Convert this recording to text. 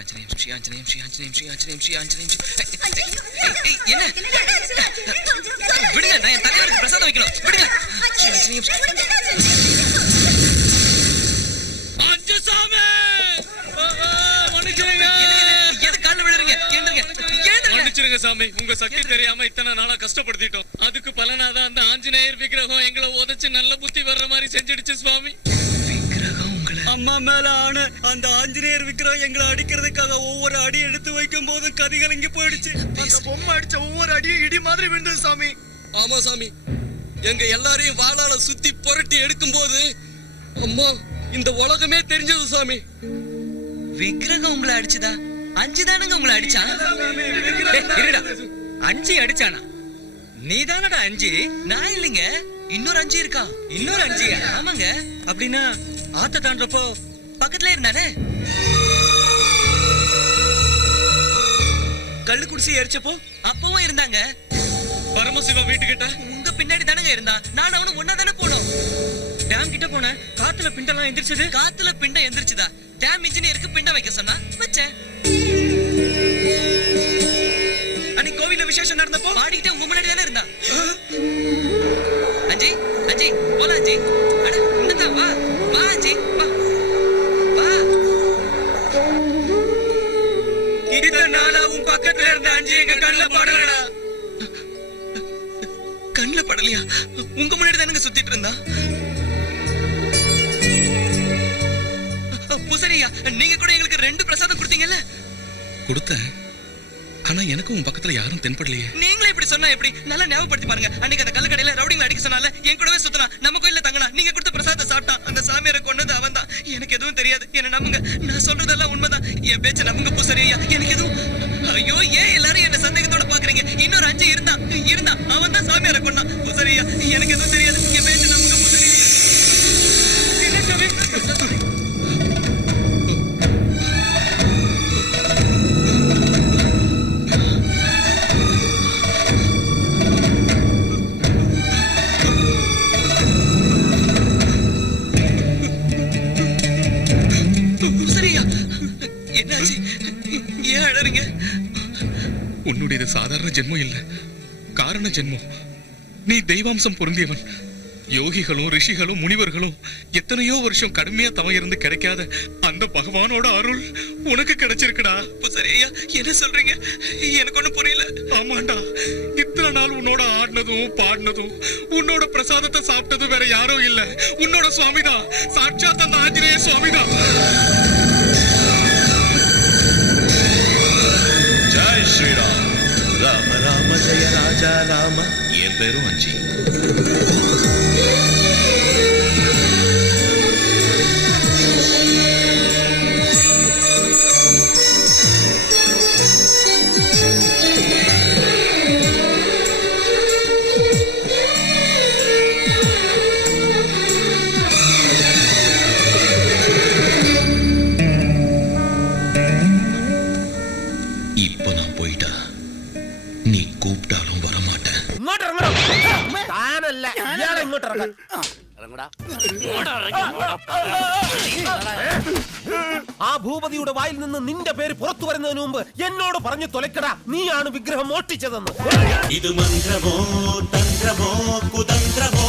ஆஞ்சநேயம் ஸ்ரீ ஆஞ்சநேயம் ஸ்ரீ ஆஞ்சநேயம் ஸ்ரீ ஆஞ்சநேயம் ஸ்ரீ ஆஞ்சநேயம் என்ன விடுங்க, நான் என் தலைவருக்கு பிரசாதம் வைக்கணும். விடுங்க. ஸ்ரீ ஆஞ்சநேயம் அஞ்சசாமி எது கால்ல விழுறீங்க? மன்னிச்சிருங்க சாமி, உங்க சக்தி தெரியாம இத்தனை நாளா கஷ்டப்படுத்திட்டோம். அதுக்கு பலனாதான் அந்த ஆஞ்சநேயர் விக்கிரகம் எங்களை உதச்சு நல்ல புத்தி வர்ற மாதிரி செஞ்சிடுச்சு சுவாமி. அம்மா மேல ஆன அந்த ஆஞ்சநேயர் விக்கிரகம் எங்களை அடிக்கிறதுக்காக ஒவ்வொரு அடி எடுத்து வைக்கும் போது கதி கலங்கி போயிடுச்சு. அந்த பொம்மை அடிச்ச ஒவ்வொரு அடியும் இடி மாதிரி விழுந்தது சாமி. ஆமா சாமி, எங்க எல்லாரையும் வாளால சுத்தி புரட்டி எடுக்கும் போது அம்மா இந்த உலகமே தெரிஞ்சது சாமி. விக்கிரகம் உங்களை அடிச்சுதா? அஞ்சு தானங்க உங்களை அடிச்சா? அஞ்சு அடிச்சானா? நீ தானடா அஞ்சு? நான் இல்லைங்க, இன்னொரு அஞ்சு இருக்கா. இன்னொரு அஞ்சு? ஆமாங்க. அப்படின்னா ஆத்த தாண்டப்போ பக்கத்துல இருந்தானே. கள்ளு குடிச்சு எரிச்சப்போ அப்பவும் இருந்தாங்க. பரமசிவ வீட்டுக்கிட்ட உங்க பின்னாடி தானங்க இருந்தா. நான் அவனு ஒன்னா தானே போனோம். டேம் கிட்ட போன காத்துல பிண்டெல்லாம் எந்திரிச்சது. காத்துல பிண்டம் எந்திரிச்சுதா? டேம் இன்ஜினியருக்கு பிண்டம் வைக்க சொன்னா வச்சேன். அன்னைக்கு கோவில்ல விசேஷம் நடந்தப்போ பாடிக்கிட்டே உங்க முன்னாடி தானே இருந்தா. அஜி அஜி போலாம் அஜி. அட இந்தா வா வா அஜி வா வா. இத்தனை நாளா உன் பக்கத்துல இருந்த அஞ்சு எங்க கண்ணுல படலடா. கண்ணுல படலையா? உங்க முன்னாடி தானங்க சுத்திட்டு இருந்தா. பூசரியா, நீங்க கூட எங்களுக்கு 2 பிரசாதம் கொடுத்தீங்கல்ல? கொடுத்தேன், ஆனா எனக்கு உன் பக்கத்துல யாரும் தென்படலையே. நீங்களே இப்படி சொன்னா எப்படி? நல்லா ஞாபகப்படுத்தி பாருங்க. அன்னைக்கு அந்த கல்லு கடையில ரவுடிங்களை அடிக்க சொன்னால என் கூடவே சுத்தனா, நம்ம கோயில்ல தங்கனா, நீங்க கொடுத்த பிரசாதத்தை சாப்பிட்டான். அந்த சாமியாரை கொன்னது அவன் தான். எனக்கு எதுவும் தெரியாது, என்ன நம்புங்க. நான் சொல்றதெல்லாம் உண்மைதான். என் பேச்ச நம்புங்க பூசரியா. எனக்கு எதுவும். ஐயோ, ஏன் எல்லாரும் என்ன சந்தேகத்தோட பாக்குறீங்க? இன்னொரு 5 இருந்தா அவன் தான் சாமியாரை கொன்னான். பூசரியா, எனக்கு எதுவும் தெரியாது. என் பேச்ச நம்புங்க பூசரியா. உன்னுடைய சாதாரண ஜென்மம் இல்ல, காரண ஜென்மம். நீ தெய்வாம்சம் பொருந்தியவன். யோகிகளும் ரிஷிகளும் முனிவர்களும் எத்தனையோ வருஷம் கடுமையா தவம் இருந்து கிடைக்காத அந்த பகவானோட அருள் உனக்கு கிடைச்சிருக்குடா. சரியா, என்ன சொல்றீங்க? எனக்கு ஒண்ணு புரியல. ஆமாண்டா, இத்தனை நாள் உன்னோட ஆடினதும் பாடினதும் உன்னோட பிரசாதத்தை சாப்பிட்டதும் வேற யாரும் இல்ல, உன்னோட சுவாமிதான். சாட்சாத் அந்த ஆஞ்சநேய சுவாமிதான். ஜெய் ஸ்ரீராம். ராம ராம ஜெய ராஜா ராம. என் பேரும் அஞ்சி. இப்ப நான் போயிட்டா நீ கூப்பிட்டாலும் வரமாட்டேன். ആ ഭൂപതിയുടെ വായിൽ നിന്ന് നിന്റെ പേര് പുറത്തു വരുന്നതിന് മുമ്പ് എന്നോട് പറഞ്ഞു തൊലക്കടാ, നീയാണ് വിഗ്രഹം മോഷ്ടിച്ചതെന്ന്. ഇത് മന്ത്രമോ തന്ത്രമോ കുതന്ത്രമോ